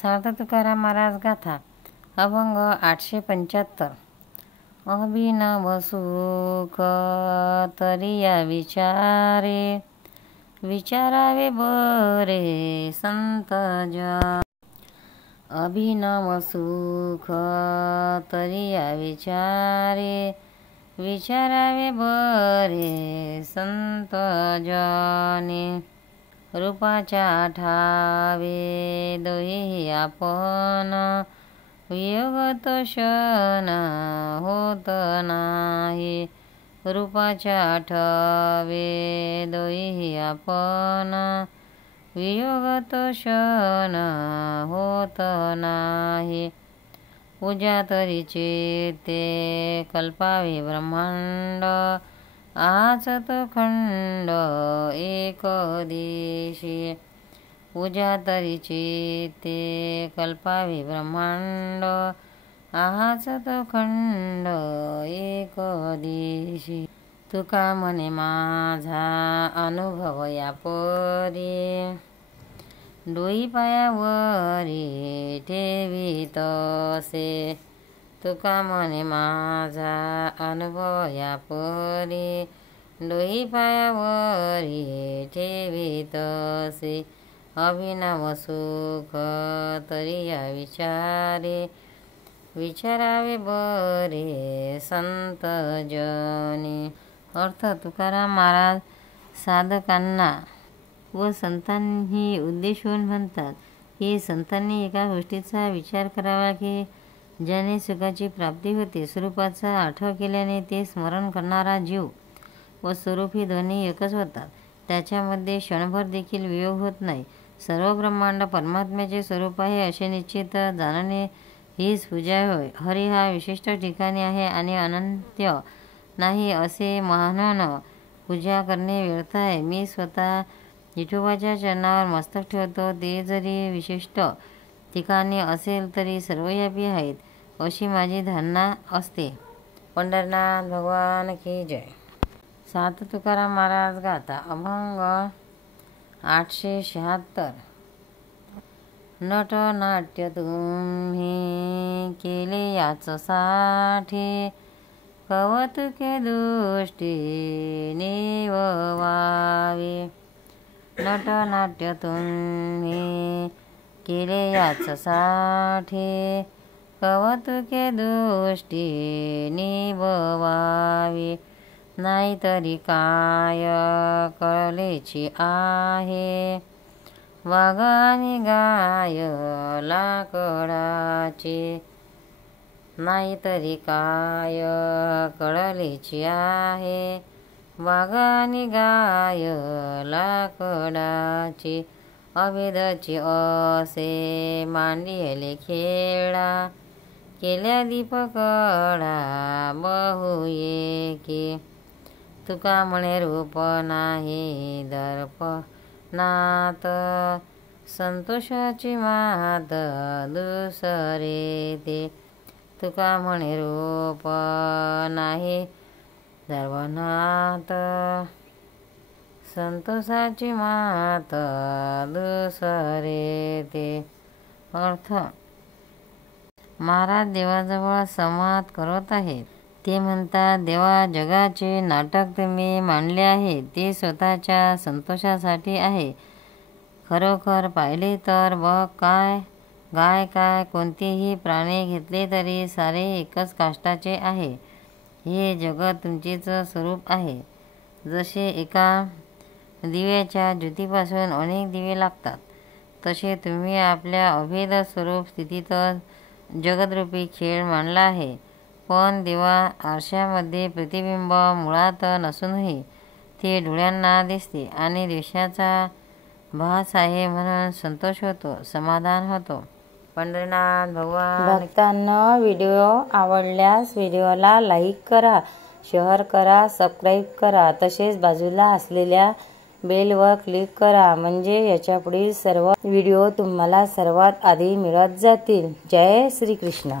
सार्थ तुकाराम महाराज गाथा अभंग 875। अभिनव सुख तरिया विचारे, विचारावे बरे संत जन। अभिनव सुख तरिया विचारे, विचारावे बरे संत जने। रूपाच्या ठावे दोही आपण, वियोग तो क्षण होत नाही। रूपाच्या ठावे दोही आपण, वियोग तो क्षण होत नाही। पूजा तरी चेते कल्पावे ब्रह्मांड, आज तो खंड एक दिशी। पूजा तरी चेते कल्पावे ब्रह्मांड, आज तो खंड एक दिशी। तुका म्हणे माझा अनुभव या परी, डोई पायावरी ठेवीतसे। तुका म्हणे माझा अनुभव या परी, डोई पायावरी ठेवीतसे। अभिनव सुख तरिया विचारे, विचारावे बरे संत जनी। अर्थ तुकाराम महाराज साधकांना व संतांनी उद्देशून म्हणतात की संतांनी एका गोष्टीचा विचार करावा की ज्याने सुखाची प्राप्ती होते। स्वरूपाचा आठव केल्याने ते स्मरण करणारा जीव व स्वरूप ही दोन्ही एकच होतात, त्याच्यामध्ये क्षणभर देखील वियोग होत नाही। सर्व ब्रह्मांड परमात्म्याचे स्वरूप आहे असे निश्चित जाणणे हीच पूजा होय। हरी हा विशिष्ट ठिकाणी आहे आणि अनंत्य नाही असे म्हणून पूजा करणे व्यर्थ आहे। मी स्वतः विठोबाच्या चरणावर मस्तक ठेवतो, ते जरी विशिष्ट ठिकाणी असेल तरी सर्वव्यापी आहेत अशी माझी धारणा असते। पंढरनाथ भगवान की जय। सार्थ तुकाराम महाराज गाथा अभंग 876। नटनाट्य तुम्ही केले याच साठी, कौतुके दृष्टी निववावे। नटनाट्य तुम्ही केले याच साठी, कौतुके दृष्टी निववावी। नाहीतरी काय कळलेची आहे, वाघानी गाय लाकडाची। नाहीतरी काय कळलेची आहे, वाघानी गाय लाकडाची। अभेदाची असे मांडिले खेळा, केल्या दीपकडा बहुएकी। तुका म्हणे रूप नाही दर्पणात, संतोषाची मात दुसरे ते। तुका म्हणे रूप नाही दर्पणात, संतोषाची मात दुसरे ते। अर्थ महाराज देवाजवळ संवाद करत आहेत। ते म्हणतात, देवा जगाचे नाटक तुम्ही मांडले आहे ते स्वतःच्या संतोषासाठी आहे। खरोखर पाहिले तर बघ काय गाय काय कोणतेही प्राणी घेतले तरी सारे एकच काष्टाचे आहे। हे जगत तुमचेच स्वरूप आहे। जसे एका दिव्याच्या ज्योतीपासून अनेक दिवे लागतात, तसे तुम्ही आपल्या अभेद स्वरूप स्थितीतच जगदरूपी खेळ मांडला आहे। पण देवा आरशामध्ये प्रतिबिंब मुळात नसूनही ते डोळ्यांना दिसते आणि दिवसाचा भास आहे म्हणून संतोष होतो, समाधान होतो। पंढरनाथ भगवान। भक्तांनो, व्हिडिओ आवडल्यास व्हिडिओला लाईक करा, शेअर करा, सबस्क्राईब करा, तसेच बाजूला असलेल्या बेलवर क्लिक करा, म्हणजे याच्यापुढील सर्व व्हिडिओ तुम्हाला सर्वात आधी मिळत जातील। जय श्री कृष्ण।